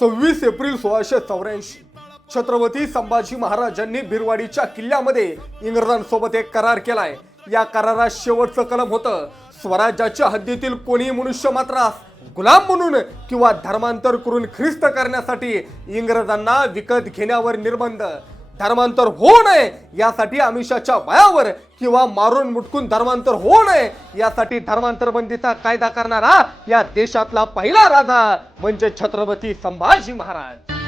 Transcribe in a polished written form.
26 April 1684 Chhatrapati Sambhaji महाराजांनी बिरवाडीच्या किल्ल्यामध्ये इंग्रजांसोबत एक करार केलाय। या करारात शेवटचं कलम होतं, स्वराज्याच्या हद्दीतील कोणी मनुष्य मात्र गुलाम म्हणून किंवा धर्मांतर करून ख्रिस्त करण्यासाठी इंग्रजांना विकत घेण्यावर निर्बंध। धर्मांतर होऊ नये यासाठी आमिषाच्या बळावर किंवा मारून मुटकून धर्मांतर होऊ नये यासाठी धर्मांतर बंदीचा कायदा करणारा या देशातला पहिला राजा म्हणजे छत्रपती संभाजी महाराज।